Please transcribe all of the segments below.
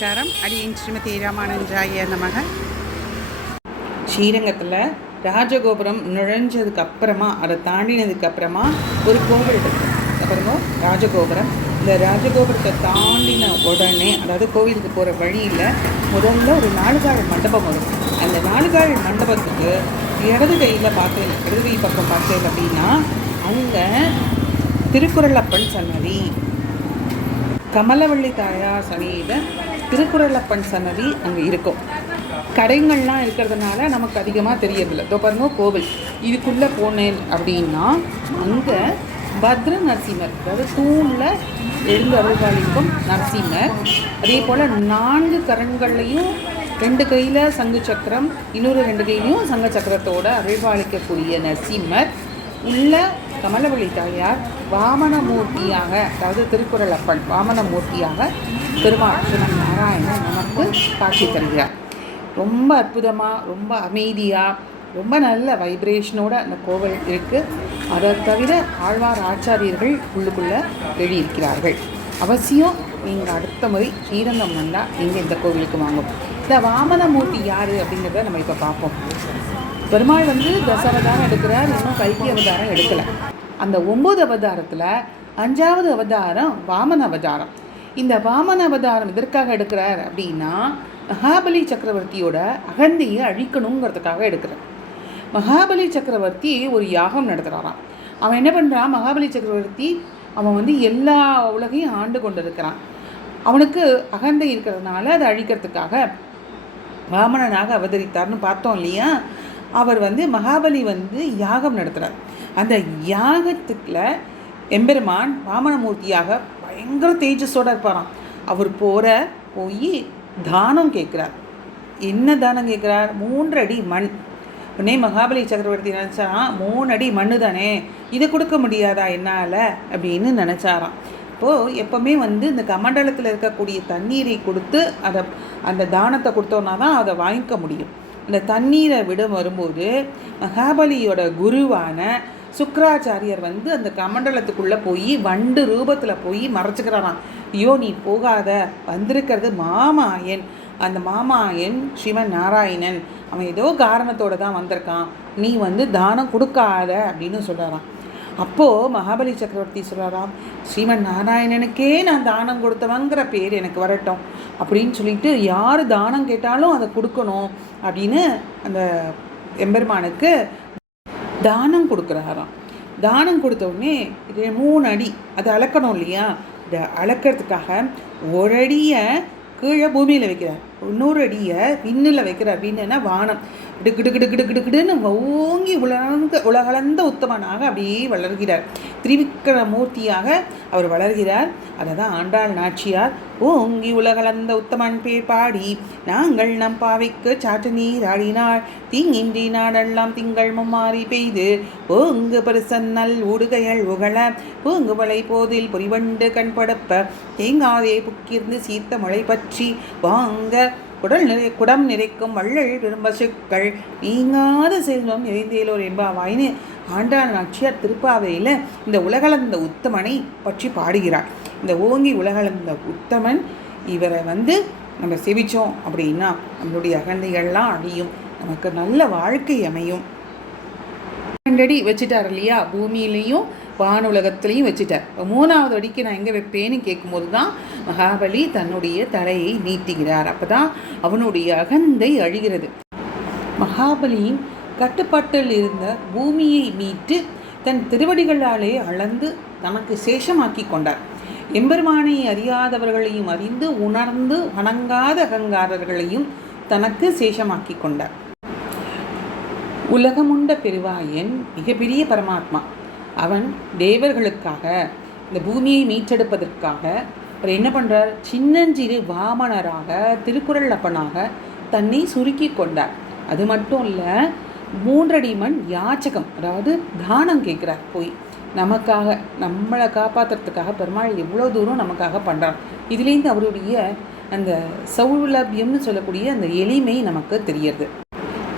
நமஸ்காரம். அடியின் ஸ்ரீமதி ராமானுஜாய நமக. ஸ்ரீரங்கத்தில் ராஜகோபுரம் நுழைஞ்சதுக்கு அப்புறமா, அதை தாண்டினதுக்கு அப்புறமா ஒரு கோவில் இருக்குது. அப்புறமா ராஜகோபுரம். இந்த ராஜகோபுரத்தை தாண்டின உடனே, அதாவது கோவிலுக்கு போகிற வழியில் முதல்ல ஒரு நாலுகால் மண்டபம் வரும். அந்த நாலுகால் மண்டபத்துக்கு இடது கையில் பார்த்தேன், இடது கை பக்கம் பார்த்தேன் அப்படின்னா அங்கே திருக்குறளப்பன் சன்னதி, கமலவள்ளி தாயார் சன்னதியில் திருக்குறளப்பன் சன்னதி அங்கே இருக்கும். கடைகள்லாம் இருக்கிறதுனால நமக்கு அதிகமாக தெரியறதில்லை. இதோ பாருங்க கோவில். இதுக்குள்ளே போனேன் அப்படின்னா அங்கே பத்ர நரசிம்மர், அதாவது தூணில் எழுந்து அருள்பாலிக்கும் நரசிம்மர், அதே போல் 4 கரண்கள்லையும் 2 கையில் சங்கு சக்கரம், இன்னொரு 2 கையிலையும் சங்க சக்கரத்தோடு அருள்பாலிக்கக்கூடிய நரசிம்மர், உள்ள கமலவள்ளி தாயார் வாமனமூர்த்தியாக, அதாவது திருக்குறளப்பன் வாமனமூர்த்தியாக பெருமாள் ஸ்ரீமன் நாராயணன் நமக்கு காட்சி தருகிறார். ரொம்ப அற்புதமாக, ரொம்ப அமைதியாக, ரொம்ப நல்ல வைப்ரேஷனோட அந்த கோவில் இருக்குது. அதை தவிர ஆழ்வார் ஆச்சாரியர்கள் உள்ளுக்குள்ளே எழுதியிருக்கிறார்கள். அவசியம் நீங்கள் அடுத்த முறை ஸ்ரீரங்கம் வந்தால் நீங்கள் இந்த கோவிலுக்கு வாங்கும். இந்த வாமனமூர்த்தி யார் அப்படிங்கிறத நம்ம இப்போ பார்ப்போம். பெருமாள் தசாவதாரம் எடுக்கிறார், இன்னும் கல்கி அவதாரம் எடுக்கலை. அந்த 9 அவதாரத்தில் 5வது அவதாரம் வாமன அவதாரம். இந்த வாமன அவதாரம் எதற்காக எடுக்கிறார் அப்படின்னா, மகாபலி சக்கரவர்த்தியோட அகந்தையை அழிக்கணுங்கிறதுக்காக எடுக்கிறார். மகாபலி சக்கரவர்த்தி ஒரு யாகம் நடத்துகிறாராம். அவன் என்ன பண்ணுறான், மகாபலி சக்கரவர்த்தி அவன் எல்லா உலகையும் ஆண்டு கொண்டு இருக்கிறான். அவனுக்கு அகந்தை இருக்கிறதுனால அதை அழிக்கிறதுக்காக வாமனனாக அவதரித்தார்னு பார்த்தோம் இல்லையா. அவர் மகாபலி யாகம் நடத்துகிறார். அந்த யாகத்துக்குள்ள எம்பெருமான் வாமனமூர்த்தியாக பயங்கர தேஜஸோடு இருப்பாராம். அவர் போய் தானம் கேட்குறார். என்ன தானம் கேட்குறார்? 3 அடி மண். உடனே மகாபலி சக்கரவர்த்தி நினச்சாராம், 3 அடி மண்ணு தானே, இதை கொடுக்க முடியாதா என்னால் அப்படின்னு நினச்சாராம். இப்போது எப்போவுமே இந்த கமண்டலத்தில் இருக்கக்கூடிய தண்ணீரை கொடுத்து அந்த தானத்தை கொடுத்தோன்னா தான் அதை வாங்கிக்க முடியும். அந்த தண்ணீரை விட வரும்போது மகாபலியோட குருவான சுக்ராச்சாரியர் அந்த கமண்டலத்துக்குள்ளே போய் வண்டு ரூபத்தில் போய் மறைச்சிக்கிறாராம். ஐயோ நீ போகாத, வந்திருக்கிறது மாமாயன், அந்த மாமாயன் ஸ்ரீமன் நாராயணன், அவன் ஏதோ காரணத்தோடு தான் வந்திருக்கான், நீ தானம் கொடுக்காத அப்படின்னு சொல்கிறாராம். அப்போது மகாபலி சக்கரவர்த்தி சொல்கிறாராம், ஸ்ரீமன் நாராயணனுக்கே நான் தானம் கொடுத்தவங்கிற பேர் எனக்கு வரட்டும் அப்படின்னு சொல்லிட்டு யார் தானம் கேட்டாலும் அதை கொடுக்கணும் அப்படின்னு அந்த எம்பெருமானுக்கு தானம் கொடுக்குறாராம். தானம் கொடுத்த உடனே 3 அடி அதை அளக்கணும் இல்லையா, இதை அளக்கிறதுக்காக 1 அடியை கீழே பூமியில் வைக்கிறார், 100 அடியை விண்ணில் வைக்கிறார். விண்ணுன்னா வானம். கிடுக்கிடுன்னு ஓங்கி உலகளந்த உத்தமனாக அப்படியே வளர்கிறார். திரிவிக்ரமூர்த்தியாக அவர் வளர்கிறார். அதை தான் ஆண்டாள் நாச்சியார் ஓங்கி உலகளந்த உத்தமன் பேர் பாடி நாங்கள் நம் பாவைக்கு சாற்று நீர் ஆடினாள் தீங்கின்றி நாடெல்லாம் திங்கள் மும்மாறி பெய்து ஓங்கு பரிசன்னல் ஊடுகைகள் உகழ பூங்கு வளை போதில் பொறிவண்டு கண்படப்ப தேங்காதே புக்கிருந்து சீர்த்த மழை பற்றி வாங்க குடம் நிறைக்கும் வள்ளல் பெரும்பசுக்கள் நீங்காத செல்வம் நிறைந்தேலோர் என்பாவாயின்னு ஆண்டாள் நாச்சியார் திருப்பாவையில் இந்த உலகளந்த உத்தமனை பற்றி பாடுகிறார். இந்த ஓங்கி உலகளந்த உத்தமன் இவரை நம்ம செவிச்சோம் அப்படின்னா நம்மளுடைய அகந்தைகள்லாம் அழியும், நமக்கு நல்ல வாழ்க்கை அமையும். 2 அடி வச்சுட்டார் இல்லையா, பூமியிலையும் வானுலகத்திலையும் வச்சுட்டார். 3வது அடிக்கு நான் எங்கே வைப்பேன்னு கேட்கும்போது தான் மகாபலி தன்னுடைய தலையை நீட்டுகிறார். அப்போ தான் அவனுடைய அகந்தை அழிகிறது. மகாபலியின் கட்டுப்பாட்டில் இருந்த பூமியை மீட்டு தன் திருவடிகளாலே அளந்து தனக்கு சேஷமாக்கி கொண்டார். எம்பெருமானை அறியாதவர்களையும் அறிந்து உணர்ந்து வணங்காத அகங்காரர்களையும் தனக்கு சேஷமாக்கி கொண்டார். உலகமுண்ட பெருவாயன் மிகப்பெரிய பரமாத்மா. அவன் தேவர்களுக்காக இந்த பூமியை மீட்டெடுப்பதற்காக அவர் என்ன பண்ணுறார், சின்னஞ்சிறு வாமனராக திருக்குறளப்பனாக தன்னை சுருக்கி கொண்டார். அது மட்டும் இல்லை, 3 அடி மண் யாச்சகம், அதாவது தானம் கேட்குறார். போய் நமக்காக, நம்மளை காப்பாற்றுறதுக்காக பெருமாள் எவ்வளோ தூரம் நமக்காக பண்ணுறார். இதுலேருந்து அவருடைய அந்த சௌலபியம்னு சொல்லக்கூடிய அந்த எளிமை நமக்கு தெரியறது.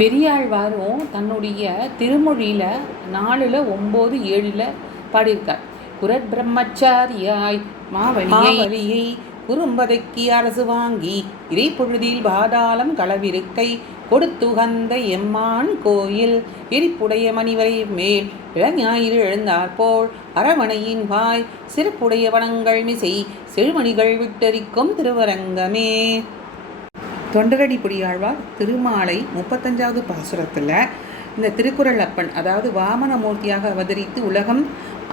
பெரியாழ்வாரும் தன்னுடைய திருமொழியில் 4, 9, 7 பாடியிருக்கார். குரட் பிரம்மச்சாரியாய் மாவலியை குறும்பதைக்கு அரசு வாங்கி இறைப்பொழுதில் பாதாளம் களவிருக்கை கொடுத்துகந்த எம்மான் கோயில் எரிப்புடைய மணிவரை மேல் இளஞாயிறு எழுந்தாற்போல் அரவணையின் வாய் சிறப்புடைய வனங்கள் மிசை செழுமணிகள் விட்டரிக்கும் திருவரங்கமே. தொண்டரடி பொடியாழ்வார் திருமாலை 35வது பாசுரத்தில் இந்த திருக்குறள் அப்பன், அதாவது வாமனமூர்த்தியாக அவதரித்து உலகம்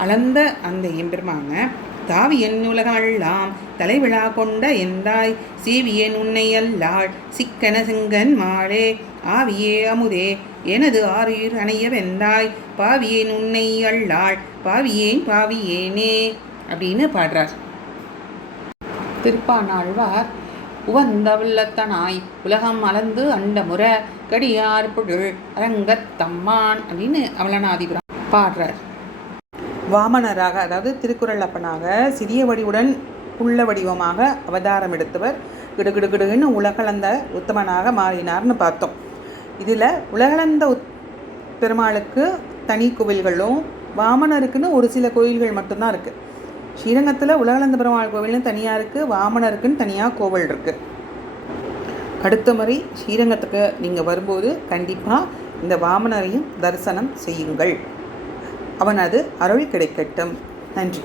அளந்த அந்த எம்பெருமான தாவியன் உலகமெல்லாம் தலைவிழா கொண்ட எந்தாய் சீவியன் உன்னை அல்லாள் சிக்கன செங்கன் மாளே ஆவியே அமுதே எனது ஆறுயிர் அணைய வெந்தாய் பாவியேன் உன்னை அல்லாள் பாவியேன் பாவியேனே அப்படின்னு பாடுறார். திருப்பானாழ்வார் உவந்த உள்ளத்தனாய் உலகம் அளந்து அண்டமுற கடியார் பொருள் அரங்கத்தம்மான் அப்படின்னு அவலனாதிபுரம் பாடுறார். வாமனராக, அதாவது திருக்குறள் அப்பனாக சிறிய வடிவுடன் உள்ள வடிவமாக அவதாரம் எடுத்தவர் கிடுகிடுகிடுன்னு உலகளந்த உத்தமனாக மாறினார்னு பார்த்தோம். இதில் உலகளந்த பெருமாளுக்கு தனி கோவில்களும் வாமனருக்குன்னு ஒரு சில கோயில்கள் மட்டும்தான் இருக்குது. ஸ்ரீரங்கத்தில் உலகளந்த பெருமாள் கோவில்னு தனியாக இருக்குது, வாமனருக்குன்னு தனியாக கோவில் இருக்குது. அடுத்த முறை ஸ்ரீரங்கத்துக்கு நீங்கள் வரும்போது கண்டிப்பாக இந்த வாமனரையும் தரிசனம் செய்யுங்கள். அவனது அருள் கிடைக்கட்டும். நன்றி.